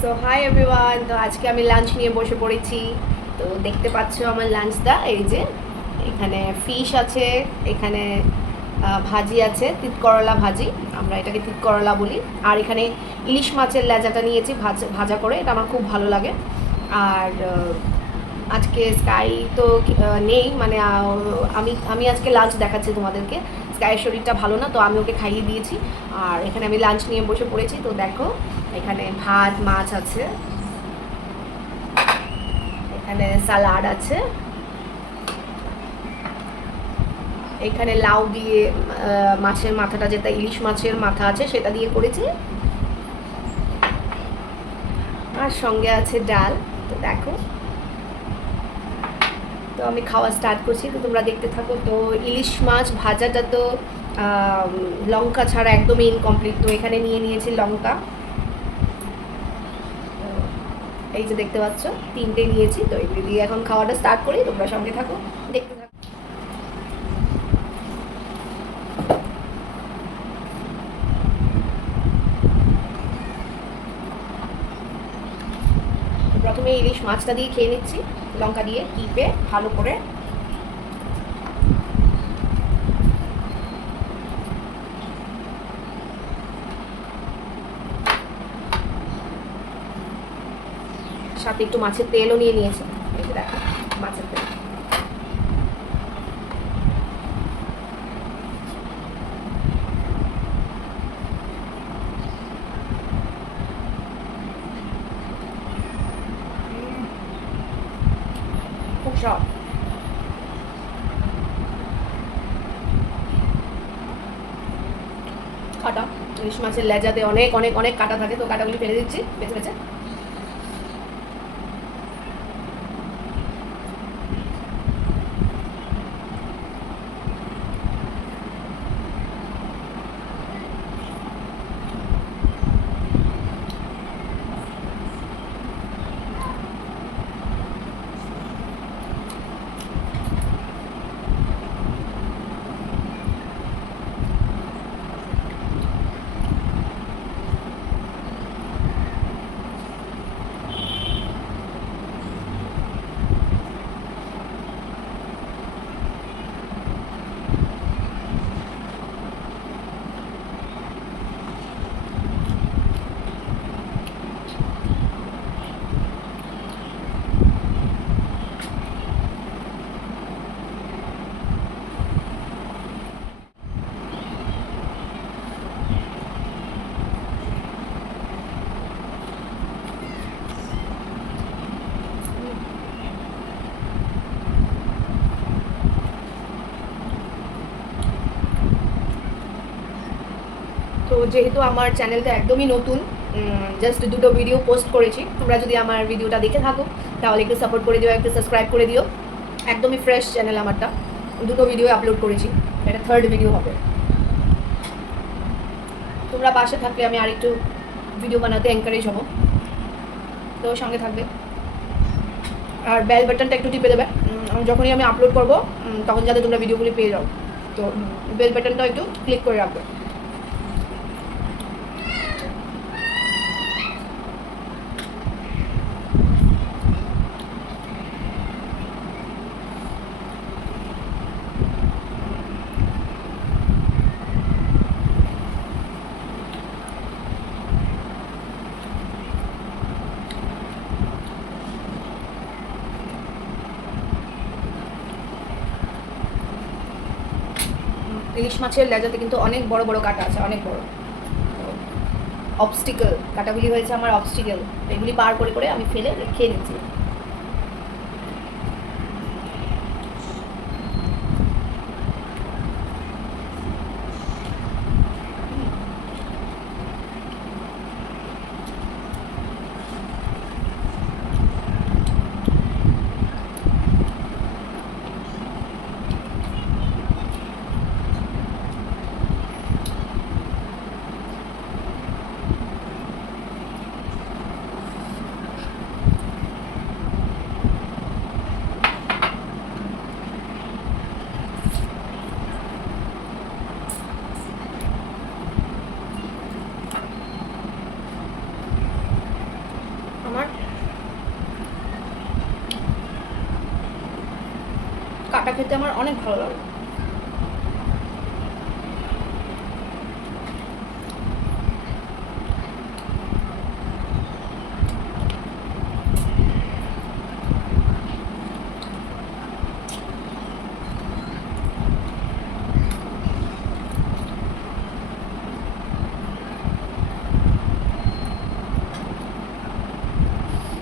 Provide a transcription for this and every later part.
So hi everyone, তো আজকে আমি লাঞ্চ নিয়ে বসে পড়েছি। তো দেখতে পাচ্ছ আমার লাঞ্চটা, এই যে এখানে ফিশ আছে, এখানে ভাজি আছে, তিতকরলা ভাজি, আমরা এটাকে তিতকরলা বলি। আর এখানে ইলিশ মাছের লেজাটা নিয়েছি ভাজা করে, এটা আমার খুব ভালো লাগে। আর আজকে স্কাই তো নেই, মানে আমি আমি আজকে লাঞ্চ দেখাচ্ছি তোমাদেরকে। স্কাইয়ের শরীরটা ভালো না, তো আমি ওকে খাইয়ে দিয়েছি। আর এখানে আমি লাঞ্চ নিয়ে বসে পড়েছি। তো দেখো, এখানে ভাত, মাছ আছে, এখানে সালাড আছে, এখানে লাউ দিয়ে মাছের মাথাটা, যেটা ইলিশ মাছের মাথা আছে সেটা দিয়ে করেছি, আর সঙ্গে আছে ডাল। তো দেখো, তো আমি খাওয়া স্টার্ট করছি, তো তোমরা দেখতে থাকো। তো ইলিশ মাছ ভাজাটা তো লঙ্কা ছাড়া একদমই ইনকমপ্লিট। তো এখানে নিয়ে নিয়েছি লঙ্কা, এই যে দেখতে পাচ্ছ, তিনটে নিয়েছি। তো এগুলি দিয়ে এখন খাওয়াটা স্টার্ট করি, তোমরা সঙ্গে থাকো, দেখতে থাকো। প্রথমে ইলিশ মাছটা দিয়ে খেয়ে নিচ্ছি, লঙ্কা দিয়ে টিপে ভালো করে। সাথে একটু মাছের তেলও নিয়ে নিয়েছি, এই যে দেখো মাছের তেল। খুব স্বাদ। কাটা, ইলিশ মাছের লেজাতে অনেক অনেক অনেক কাটা থাকে, তো কাটাগুলি ফেলে দিচ্ছি বেছে বেছে। তো যেহেতু আমার চ্যানেলটা একদমই নতুন, জাস্ট দুটো ভিডিও পোস্ট করেছি, তোমরা যদি আমার ভিডিওটা দেখে থাকো তাহলে একটু সাপোর্ট করে দিও, একটু সাবস্ক্রাইব করে দিও। একদমই ফ্রেশ চ্যানেল আমারটা, দুটো ভিডিও আপলোড করেছি, এটা থার্ড ভিডিও হবে। তোমরা পাশে থাকলে আমি আরেকটু ভিডিও বানাতে এনকারেজ হবো, তো সঙ্গে থাকবে। আর বেল বাটনটা একটু টিপে দেবে, যখনই আমি আপলোড করবো তখন যাতে তোমরা ভিডিওগুলি পেয়ে যাও। তো বেল বাটনটা একটু ক্লিক করে রাখবে। ইলিশ মাছের লেজাতে কিন্তু অনেক বড় বড় কাটা আছে, অনেক বড় অবস্টিকেল, কাটাগুলি হয়েছে আমার অবস্টিকেল, এগুলি পার করে করে আমি ফেলে খেয়ে নিচ্ছি। চাটা খেতে আমার অনেক ভালো লাগে।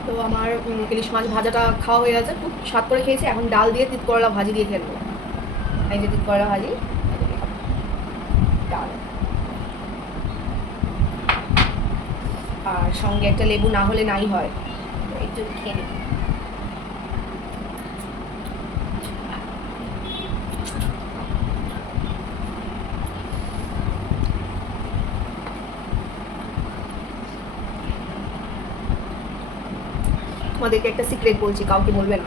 তো আমার ইলিশ মাছ ভাজাটা খাওয়া হয়ে গেছে, খুব স্বাদ করে খেয়েছি। এখন ডাল দিয়ে তিত করলা ভাজি দিয়ে খেয়ে নেবো। এই যে তিত করলা ভাজি, ডাল, আর সঙ্গে একটা লেবু না হলে নাই হয়। একটু খেয়ে নিই। তোমাদেরকে একটা সিক্রেট বলছি, কাউকে বলবে না।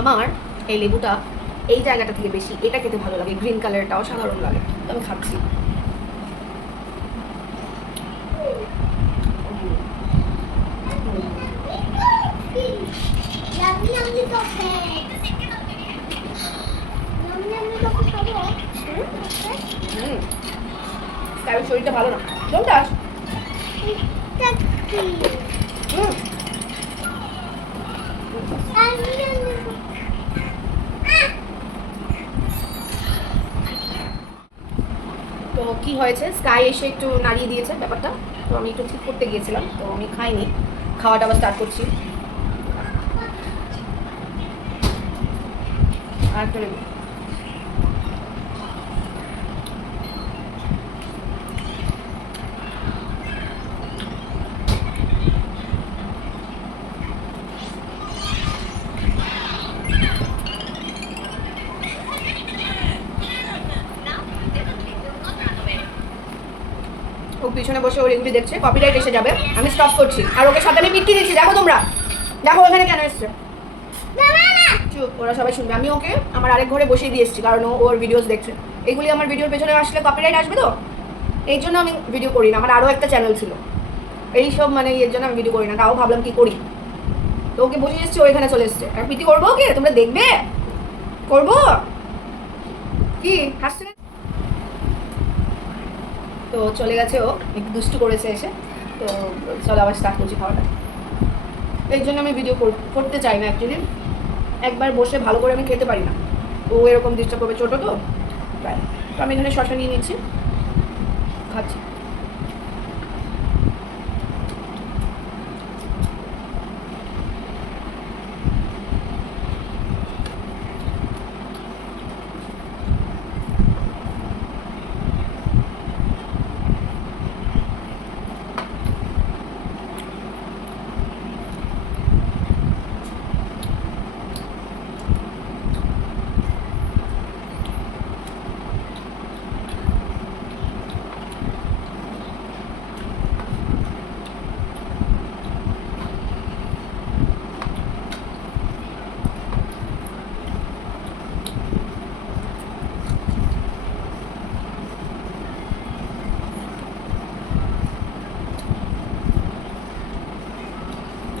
আমার এই লেবুটা এই জায়গাটা থেকে বেশি এটা খেতে ভালো লাগে, গ্রিন কালারটা অসাধারণ লাগে, তো আমি খাচ্ছি। কারণ শরীরটা ভালো না, জমটাস। তো কি হয়েছে, স্কাই এসে একটু নাড়িয়ে দিয়েছে ব্যাপারটা, তো আমি একটু ঠিক করতে গিয়েছিলাম, তো আমি খাইনি, খাওয়াটা আবার স্টার্ট করছি। আর একটা লেবু। ও পিছনে বসে ওর এগুলি দেখছে, কপিরাইট এসে যাবে, আমি স্টপ করছি। আর ওকে সাথে আমি মিট্টি দিচ্ছি, দেখো তোমরা, দেখো এখানে কেন এসছে। চুপ, ওরা সবাই শুনবে। আমি ওকে আমার আরেক ঘরে বসিয়ে দিয়ে এসেছি, কারণ ও ওর ভিডিওস দেখছে। এগুলি আমার ভিডিওর পেছনে আসলে কপিরাইট আসবে, তো এই জন্য আমি ভিডিও করি না। আমার আরও একটা চ্যানেল ছিল, এইসব মানে এর জন্য আমি ভিডিও করি না। তাও ভাবলাম কি করি, তো ওকে বসিয়ে এসেছি, ও এখানে চলে এসছে। আর পিটি করবো ওকে, তোমরা দেখবে, করবো কি হাসছে না? তো চলে গেছে, ও একটু দুষ্টু করেছে এসে। তো চলো আবার স্টার্ট করছি খাওয়াটা। এর জন্য আমি ভিডিও করতে চাই না অ্যাকচুয়ালি। একবার বসে ভালো করে আমি খেতে পারি না, ও এরকম ডিস্টার্ব করবে, ছোটো তো প্রায়। তো আমি এখানে শশা নিয়ে নিচ্ছি, খাচ্ছি।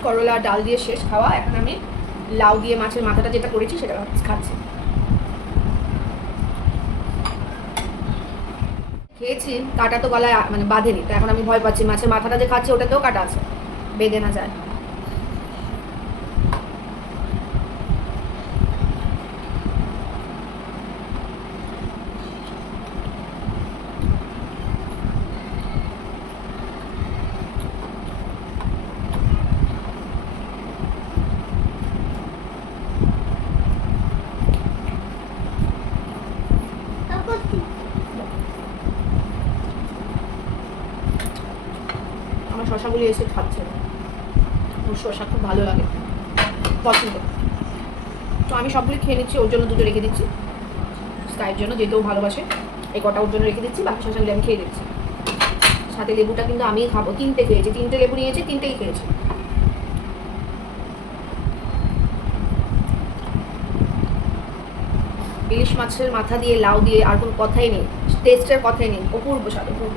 করলা ডাল দিয়ে শেষ খাওয়া, এখন আমি লাউ দিয়ে মাছের মাথাটা যেটা করেছি সেটা খাচ্ছি। খেয়েছি, কাটা তো গলায় মানে বাঁধেনি, তো এখন আমি ভয় পাচ্ছি মাছের মাথাটা যে খাচ্ছি ওটাতেও কাটা আছে, বেঁধে না যায়। আমার শশাগুলি এসে খাচ্ছে, ওর শশা খুব ভালো লাগে, পছন্দ। তো আমি সবগুলি খেয়ে নিচ্ছি, ওর জন্য দুটো রেখে দিচ্ছি, স্কাইয়ের জন্য যেহেতু ভালোবাসে, এই কটা ওর জন্য রেখে দিচ্ছি, বাকি শশাগুলি আমি খেয়ে দিচ্ছি। সাথে লেবুটা কিন্তু আমিই খাবো, 3টে খেয়েছি, 3টে লেবু নিয়েছি, 3টেই খেয়েছি। ইলিশ মাছের মাথা দিয়ে লাউ দিয়ে আর কোনো কথাই নেই, টেস্টের কথাই নেই, অপূর্ব স্বাদ, অপূর্ব।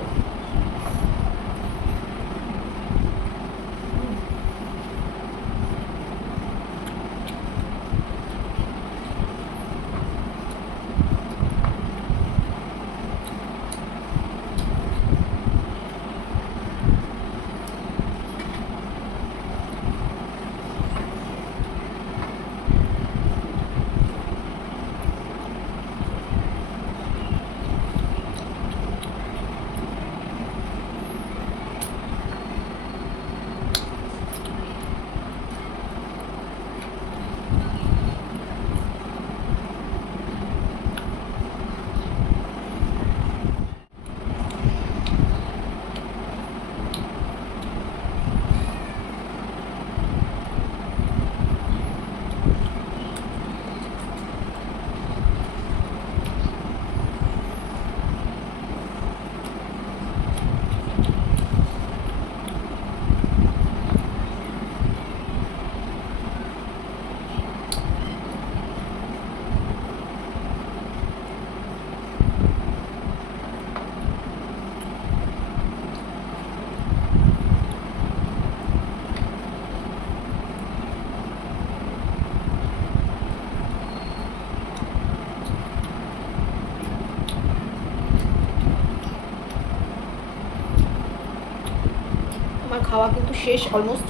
আমার খাওয়া কিন্তু শেষ অলমোস্ট,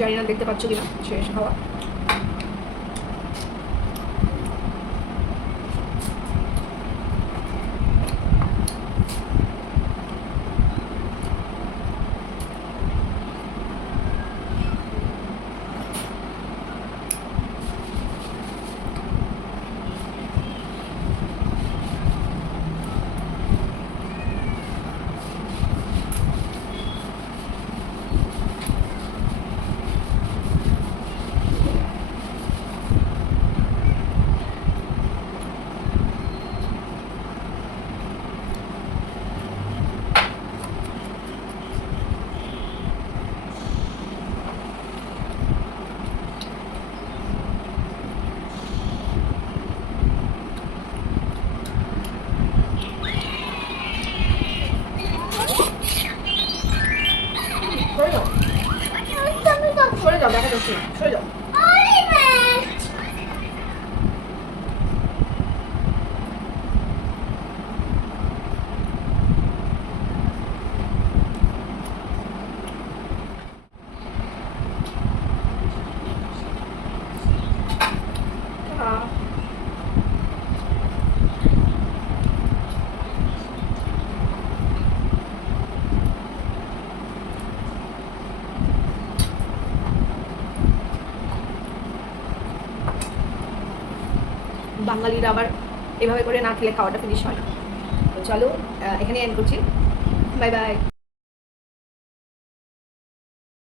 জানি না দেখতে পাচ্ছ কিনা, শেষ খাওয়া। সরে যাও, দেখা যাচ্ছে না, সরে যাও। বাঙালিরা আবার এভাবে করে না খেলে খাওয়াটা ফিনিশ হয় না। তো চলো এখানে এন্ড করছি, বাই বাই।